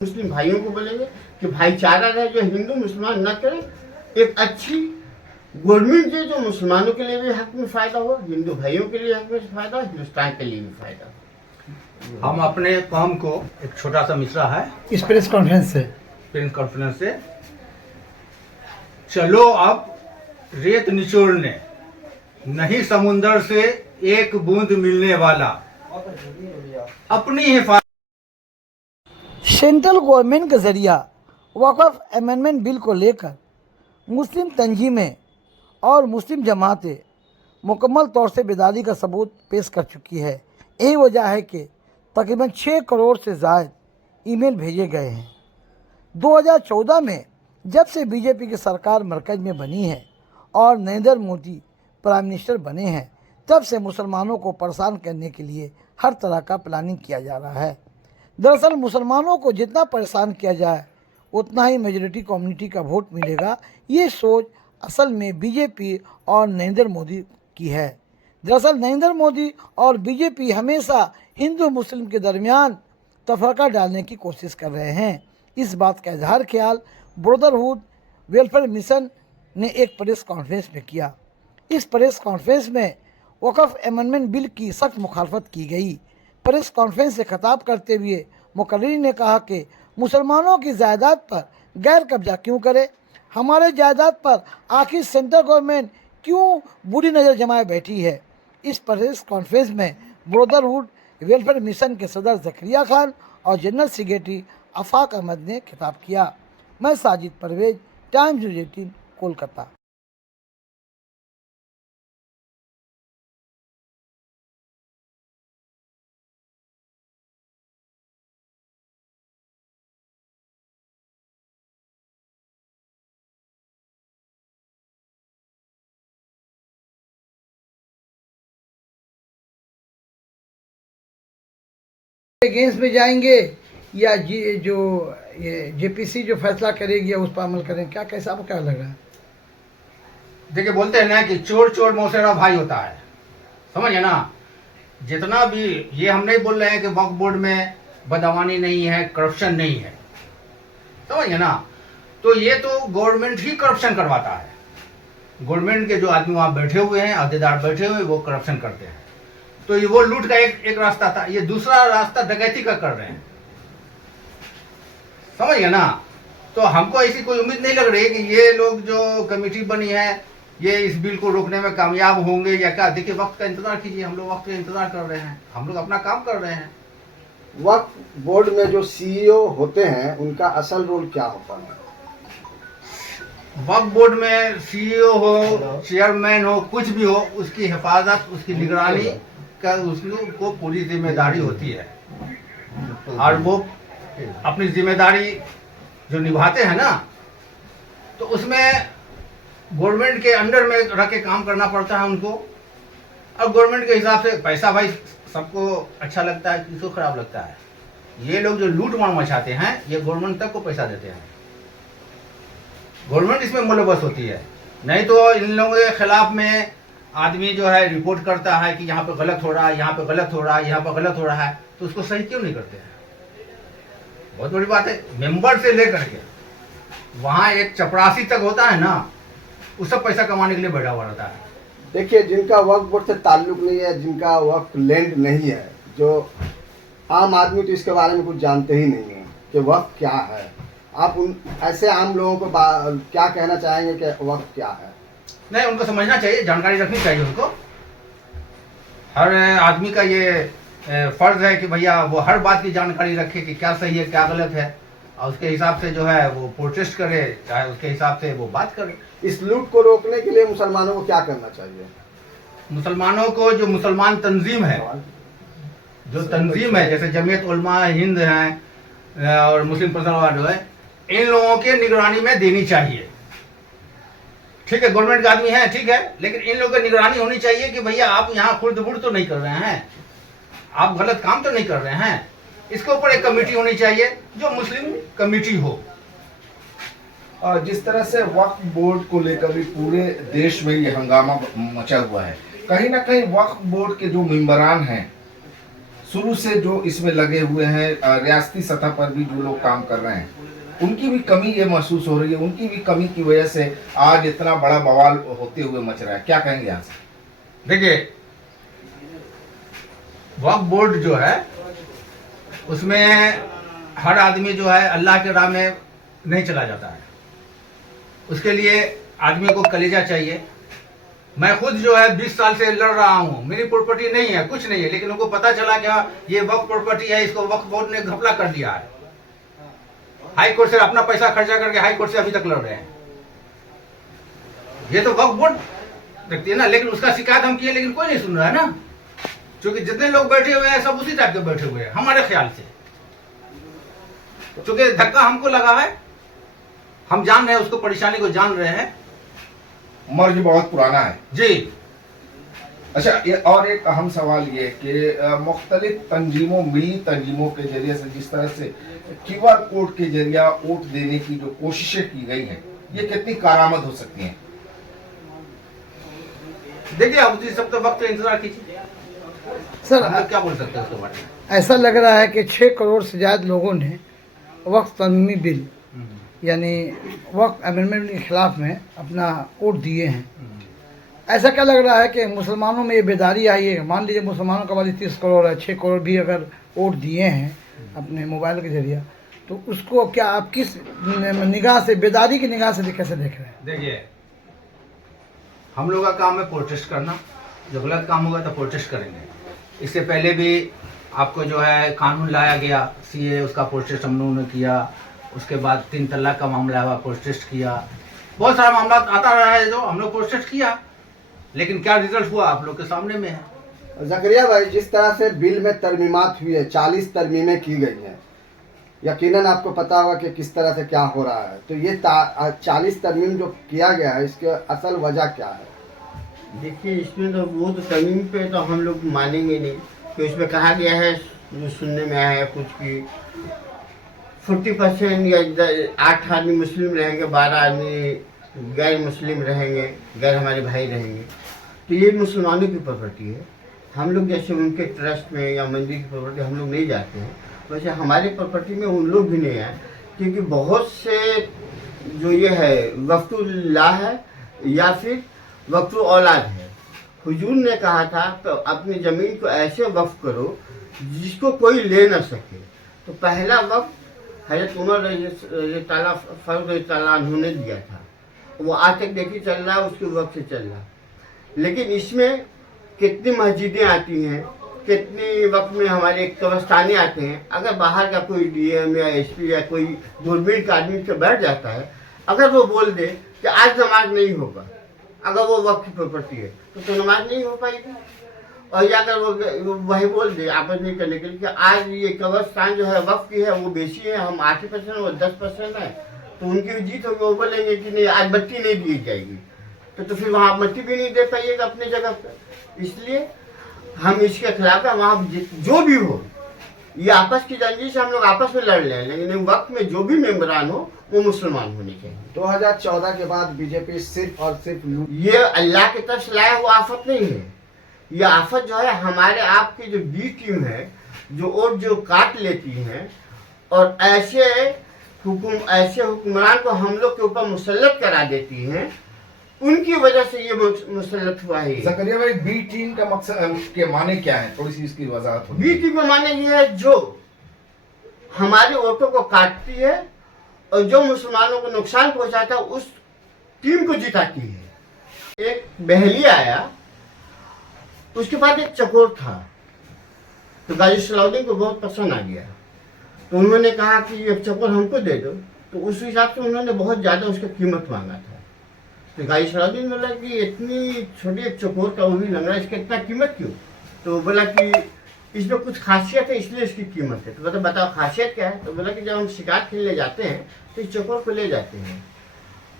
मुस्लिम भाइयों को बोलेंगे कि भाईचारा रहे, जो हिंदू मुसलमान न करें, एक अच्छी गवर्नमेंट दे जो मुसलमानों के लिए भी हक में फ़ायदा हो, हिंदू भाइयों के लिए हक में फ़ायदा, हिंदुस्तान के लिए भी फ़ायदा हो। हम अपने कौम को एक छोटा सा मिसरा है इस प्रेस कॉन्फ्रेंस से चलो अब रेत निचोड़ने, नहीं समुंदर से एक बूंद मिलने वाला, अपनी हिफाजत। सेंट्रल गवर्नमेंट के जरिया वक़्फ़ अमेंडमेंट बिल को लेकर मुस्लिम तंजीमें और मुस्लिम जमातें मुकम्मल तौर से बेदारी का सबूत पेश कर चुकी है। यही वजह है कि तकरीबन 6 करोड़ से ज़ायद ईमेल भेजे गए हैं। 2014 में जब से बीजेपी की सरकार मरकज़ में बनी है और नरेंद्र मोदी प्राइम मिनिस्टर बने हैं, तब से मुसलमानों को परेशान करने के लिए हर तरह का प्लानिंग किया जा रहा है। दरअसल मुसलमानों को जितना परेशान किया जाए उतना ही मेजॉरिटी कम्युनिटी का वोट मिलेगा, ये सोच असल में बीजेपी और नरेंद्र मोदी की है। दरअसल नरेंद्र मोदी और बीजेपी हमेशा हिंदू मुस्लिम के दरमियान तफरका डालने की कोशिश कर रहे हैं। इस बात का इजहार ख्याल ब्रदरहुड वेलफेयर मिशन ने एक प्रेस कॉन्फ्रेंस में किया। इस प्रेस कॉन्फ्रेंस में वक़्फ़ अमेंडमेंट बिल की सख्त मुखालफत की गई। प्रेस कॉन्फ्रेंस से खिताब करते हुए मुकर्रिर ने कहा कि मुसलमानों की जायदाद पर गैर कब्जा क्यों करे, हमारे जायदाद पर आखिर सेंट्रल गवर्नमेंट क्यों बुरी नज़र जमाए बैठी है। इस प्रेस कॉन्फ्रेंस में ब्रदरहुड वेलफेयर मिशन के सदर ज़करिया खान और जनरल सेक्रेटरी आफाक अहमद ने खिताब किया। मैं Sajid Parvez, Times News 18, Kolkata. Against में जाएंगे या जो ये जेपीसी जो फैसला करेगी या उस पर अमल करें, क्या कैसा आपको क्या लग रहा है? देखिए, बोलते हैं ना कि चोर चोर मौसेरा भाई होता है, समझे ना। जितना भी, ये हम नहीं बोल रहे हैं कि वक्फ बोर्ड में बदअमानी नहीं है, करप्शन नहीं है, समझे ना। तो ये तो गवर्नमेंट ही करप्शन करवाता है। गवर्नमेंट के जो आदमी वहाँ बैठे हुए हैं, अहदेदार बैठे हुए हैं, वो करप्शन करते हैं। तो ये वो लूट का एक रास्ता था, ये दूसरा रास्ता डकैती का कर रहे हैं, समझ गए ना। तो हमको ऐसी कोई उम्मीद नहीं लग रही कि ये लोग जो कमेटी बनी है ये इस बिल को रोकने में कामयाब होंगे या क्या। देखिए, वक्त का इंतजार कीजिए, हम लोग वक्त का इंतजार कर रहे हैं, हम लोग अपना काम कर रहे हैं। वक्फ बोर्ड में जो सीईओ होते हैं उनका असल रोल क्या होता है? वक्फ बोर्ड में सीईओ हो, चेयरमैन हो, कुछ भी हो, उसकी हिफाजत, उसकी निगरानी का उसको पूरी जिम्मेदारी होती है और वो अपनी जिम्मेदारी जो निभाते हैं ना, तो उसमें गवर्नमेंट के अंडर में रह के काम करना पड़ता है उनको। और गवर्नमेंट के हिसाब से पैसा भाई सबको अच्छा लगता है, किसको खराब लगता है। ये लोग जो लूट मार मचाते हैं ये गवर्नमेंट तक को पैसा देते हैं, गवर्नमेंट इसमें मुलव्वस होती है। नहीं तो इन लोगों के खिलाफ में आदमी जो है रिपोर्ट करता है कि यहाँ पे गलत हो रहा है, यहाँ पे गलत हो रहा है, यहाँ पे गलत हो रहा है, तो उसको सही क्यों नहीं करते हैं? बहुत बड़ी बात है। मेंबर से लेकर के वहाँ एक चपरासी तक होता है ना, उस सब पैसा कमाने के लिए बैठा हुआ रहता है। देखिए, जिनका वक्फ बोर्ड से ताल्लुक नहीं है, जिनका वक्फ लैंड नहीं है, जो आम आदमी तो इसके बारे में कुछ जानते ही नहीं है कि वक्फ क्या है। आप उन ऐसे आम लोगों को क्या कहना चाहेंगे कि वक्फ क्या है? नहीं, उनको समझना चाहिए, जानकारी रखनी चाहिए उनको। हर आदमी का ये फर्ज है कि भैया वो हर बात की जानकारी रखे कि क्या सही है क्या गलत है, और उसके हिसाब से जो है वो प्रोटेस्ट करे, चाहे उसके हिसाब से वो बात करे। इस लूट को रोकने के लिए मुसलमानों को क्या करना चाहिए? मुसलमानों को जो मुसलमान तंजीम है, जो तंजीम है, जैसे जमीयत उलमा हिंद है और मुस्लिम पर्सनल जो है, इन लोगों के निगरानी में देनी चाहिए। ठीक है, गवर्नमेंट का आदमी है, ठीक है, लेकिन इन लोगों की निगरानी होनी चाहिए कि भैया आप यहाँ खुर्द-बुर्द तो नहीं कर रहे हैं, आप गलत काम तो नहीं कर रहे हैं। इसके ऊपर एक कमेटी होनी चाहिए जो मुस्लिम कमेटी हो। और जिस तरह से वक्फ बोर्ड को लेकर भी पूरे देश में ये हंगामा मचा हुआ है, कहीं ना कहीं वक्फ बोर्ड के जो मेंबरान हैं शुरू से जो इसमें लगे हुए हैं, रियासती सतह पर भी जो लोग काम कर रहे हैं, उनकी भी कमी ये महसूस हो रही है, उनकी भी कमी की वजह से आज इतना बड़ा बवाल होते हुए मच रहा है, क्या कहेंगे यहाँ से? देखिए, वक्फ बोर्ड जो है उसमें हर आदमी जो है अल्लाह के राह में नहीं चला जाता है। उसके लिए आदमी को कलेजा चाहिए। मैं खुद जो है 20 साल से लड़ रहा हूँ, मेरी प्रॉपर्टी नहीं है, कुछ नहीं है, लेकिन उनको पता चला कि ये वक्फ प्रॉपर्टी है, इसको वक्फ बोर्ड ने घपला कर दिया है। हाई कोर्ट से अपना पैसा खर्चा करके हाई कोर्ट से अभी तक लड़ रहे हैं। ये तो वक्फ बोर्ड देखती है ना, लेकिन उसका शिकायत हम किए, लेकिन कोई नहीं सुन रहा है ना, क्योंकि जितने लोग बैठे हुए हैं सब उसी टाइप के बैठे हुए हैं हमारे ख्याल से। क्योंकि धक्का हमको लगा है, हम जान रहे हैं, उसको परेशानी को जान रहे हैं। मर्ज बहुत पुराना है जी। अच्छा, ये और एक अहम सवाल ये कि मुख्तलिफ तंजीमों, मिली तंजीमों के जरिए से जिस तरह से QR कोड के जरिए वोट देने की जो कोशिशें की गई हैं, ये कितनी कारामद हो सकती हैं? देखिए, अब जी सब तो वक्त इंतजार कीजिए। सर, हम लोग क्या बोल सकते हैं उसके बारे में? ऐसा लग रहा है कि 6 करोड़ से ज़्यादा लोगों ने वक्फ तरमीमी बिल यानी वक्फ अमेंडमेंट के खिलाफ में अपना वोट दिए हैं। ऐसा क्या लग रहा है कि मुसलमानों में ये बेदारी आई है? मान लीजिए मुसलमानों का आबादी 30 करोड़ है, 6 करोड़ भी अगर वोट दिए हैं अपने मोबाइल के जरिए, तो उसको क्या आप किस निगाह से, बेदारी की निगाह से कैसे देख रहे हैं? देखिए, हम लोग का काम है प्रोटेस्ट करना। जो गलत काम होगा तो प्रोटेस्ट करेंगे। इससे पहले भी आपको जो है कानून लाया गया CA, उसका प्रोटेस्ट हम लोगों ने किया। उसके बाद 3 तलाक का मामला हुआ, प्रोटेस्ट किया। बहुत सारा मामला आता रहा है जो हम लोग प्रोटेस्ट किया, लेकिन क्या रिजल्ट हुआ आप लोग के सामने में है। जकरिया भाई, जिस तरह से बिल में तरमीमात हुई है, 40 तरमीमें की गई हैं, यकीनन आपको पता होगा कि किस तरह से क्या हो रहा है। तो ये 40 तरमीम जो किया गया है, इसके असल वजह क्या है? देखिए, इसमें तो वो तो तरमीम पे तो हम लोग मानेंगे नहीं कि उसमें कहा गया है, जो सुनने में आया है कुछ की 40% या 8 आदमी मुस्लिम रहेंगे, 12 आदमी गैर मुस्लिम रहेंगे, गैर हमारे भाई रहेंगे। तो ये मुसलमानों की प्रॉपर्टी है। हम लोग जैसे उनके ट्रस्ट में या मंदिर की प्रॉपर्टी हम लोग नहीं जाते हैं, वैसे हमारी प्रॉपर्टी में उन लोग भी नहीं आए, क्योंकि बहुत से जो ये है वक्फुल्लाह है या फिर वक्फ औलाद है। हुजूर ने कहा था तो अपनी ज़मीन को ऐसे वक्फ करो जिसको कोई ले ना सके। तो पहला वक्फ हज़रत उमर फारूक ने दिया था, वो आज तक देखिए चल रहा है, उसके वक्त से चल रहा है। लेकिन इसमें कितनी मस्जिदें आती हैं, कितनी वक्त में हमारे कब्रस्ताने आते हैं। अगर बाहर का कोई DM या SP या कोई दूरबीन का आदमी से बैठ जाता है, अगर वो बोल दे कि आज नमाज नहीं होगा, अगर वो वक्त की प्रॉपर्टी है तो नमाज नहीं हो पाएगी। और या अगर वो वही बोल दे आपस नहीं करने के लिए कि आज ये कब्रस्तान जो है वक्त की है, वो बेची है, हम 8% और 10% है, तो उनकी भी जीत होगी। वो बोलेंगे कि नहीं, आज बत्ती नहीं दी जाएगी, तो फिर वहाँ मट्टी भी नहीं दे पाइएगा अपनी जगह पर। इसलिए हम इसके खिलाफ है। वहाँ जो भी हो, ये आपस की जंजीर से हम लोग आपस में लड़ लें, लेकिन वक्त में जो भी मेम्बरान हो वो मुसलमान होने चाहिए। 2014 के बाद बीजेपी सिर्फ और सिर्फ ये अल्लाह की तरफ से लाया हुआ आफत नहीं है। ये आफत जो है हमारे आपकी जो B टीम है, जो वोट जो काट लेती हैं और ऐसे हुक्मरान को हम लोग के ऊपर मुसल्लत करा देती हैं, उनकी वजह से ये मुसल्लत हुआ है। जकरिया भाई, B टीम का मकसद के माने क्या है? थोड़ी सी इसकी वजाहत हो। B टीम का माने ये है जो हमारे वोटों को काटती है और जो मुसलमानों को नुकसान पहुंचाता है उस टीम को जिताती है। एक बहली आया, उसके बाद एक चकोर था, तो गाजी सलाउद्दीन को बहुत पसंद आ गया, तो उन्होंने कहा कि ये चकोर हमको दे दो। तो उस हिसाब से उन्होंने बहुत ज़्यादा उसका कीमत मांगा था। तो गाजी सलाउद्दीन बोला कि इतनी छोटी एक चकोर का वो भी लग रहा है, इसका इतना कीमत क्यों? तो बोला कि इसमें कुछ खासियत है इसलिए इसकी कीमत है। तो बताओ खासियत क्या है? तो बोला कि जब हम शिकार खेलने जाते हैं तो इस चकोर को ले जाते हैं,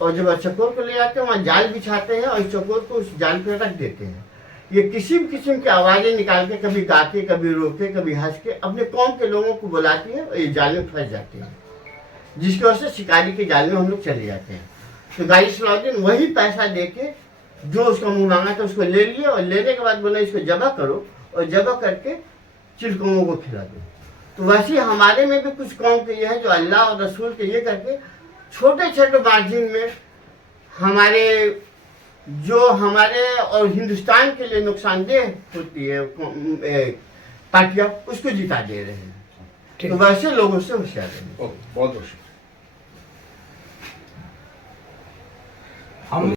और जब चकोर को ले जाते हैं वहाँ जाल बिछाते हैं और इस चकोर को उस जाल पर रख देते हैं। ये किसी भी किस्म की आवाज़ें निकाल के, कभी गा के, कभी रो के, कभी हंस के अपने कौम के लोगों को बुलाती है और ये जाल में फंस जाते हैं, जिसकी वजह से शिकारी के जाल में हम लोग चले जाते हैं। तो गाजी सलाउद्दीन वही पैसा दे के जो उसका मुँह मांगा था उसको ले लिया, और लेने के बाद बोला इसको जबा करो, और जबा करके चिलकौओं को खिला दो। तो वैसे हमारे में भी कुछ कौम के ये है जो अल्लाह और रसूल के ये करके छोटे छोटे मार्जिन में हमारे जो हमारे और हिंदुस्तान के लिए नुकसानदेह होती है पार्टियां, उसको जिता दे रहे हैं। तो वैसे लोगों से होशियार रहें। बहुत बहुत शुक्रिया। हम